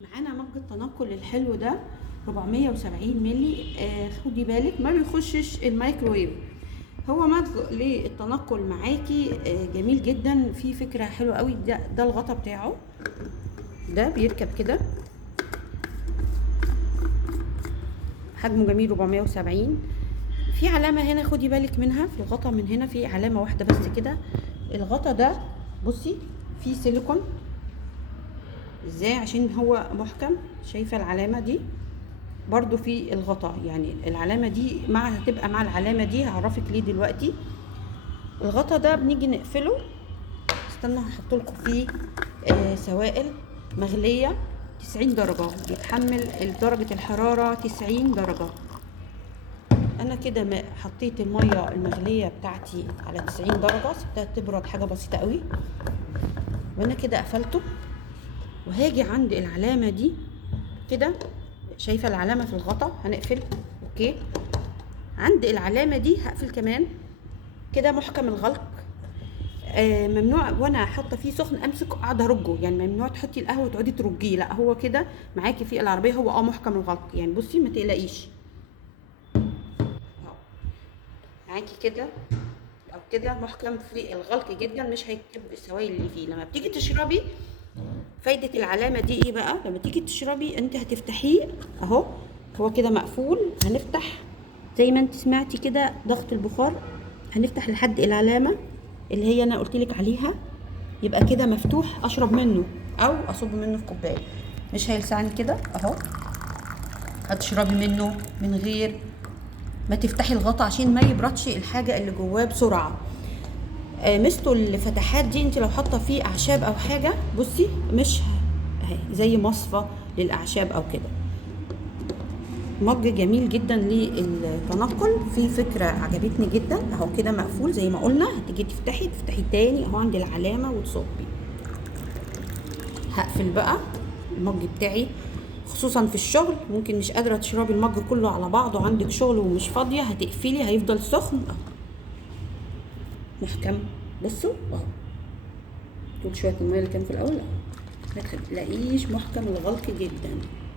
معانا مج التنقل الحلو ده 470 ملي. خدي بالك ما بيخشش الميكروويف. هو مج للتنقل معاكي. جميل جدا، فيه فكره حلوه قوي. ده الغطا بتاعه، ده بيركب كده، حجمه جميل 470. في علامه هنا خدي بالك منها في الغطا، من هنا في علامه واحده بس كده. الغطا ده بصي فيه سيليكون ازاي عشان هو محكم. شايفه العلامه دي برضو في الغطاء، يعني العلامة دي هتبقى مع العلامة دي، هعرفك ليه دلوقتي. الغطاء ده بنيجي نقفله. استنى هحط لكم فيه سوائل مغلية 90 درجة، بيتحمل درجة الحرارة 90 درجة. انا كده حطيت المية المغلية بتاعتي على 90 درجة، سبتها تبرد حاجة بسيطة قوي، وانا كده قفلته. وهاجي عند العلامة دي كده، شايفه العلامه في الغطا، هنقفل اوكي. عند العلامه دي هقفل كمان كده، محكم الغلق. ممنوع وانا حاطه فيه سخن امسك قاعده ارجه، يعني ممنوع تحطي القهوه وتقعدي ترجيه، لا هو كده معاكي في العربيه، هو محكم الغلق. يعني بصي ما تقلقيش، معاكي كده او كده محكم في الغلق جدا، مش هيكتب السوائل اللي فيه. لما بتيجي تشربي، فايده العلامه دي ايه بقى؟ لما تيجي تشربي انت هتفتحيه اهو، هو كده مقفول. هنفتح زي ما انت سمعتي كده ضغط البخار، هنفتح لحد العلامه اللي هي انا قلت لك عليها، يبقى كده مفتوح. اشرب منه او اصب منه في كوبايه، مش هيلسعني كده اهو. هتشربي منه من غير ما تفتحي الغطا عشان ما يبردش الحاجه اللي جواه بسرعه. ميزته الفتحات دي، انت لو حاطه فيه اعشاب او حاجه، بصي مش اهي زي مصفى للاعشاب او كده. مج جميل جدا للتنقل، فيه فكره عجبتني جدا اهو كده مقفول زي ما قلنا. هتيجي تفتحي تاني اهو عند العلامه وتصبي. هقفل بقى المج بتاعي، خصوصا في الشغل. ممكن مش قادره تشربي المج كله على بعضه، عندك شغل ومش فاضيه، هتقفلي هيفضل سخن اهو محكم. بصوا اهو، دول شويه الميه اللي كانوا في الاول اهو، ما تلاقيش محكم الغلق جدا.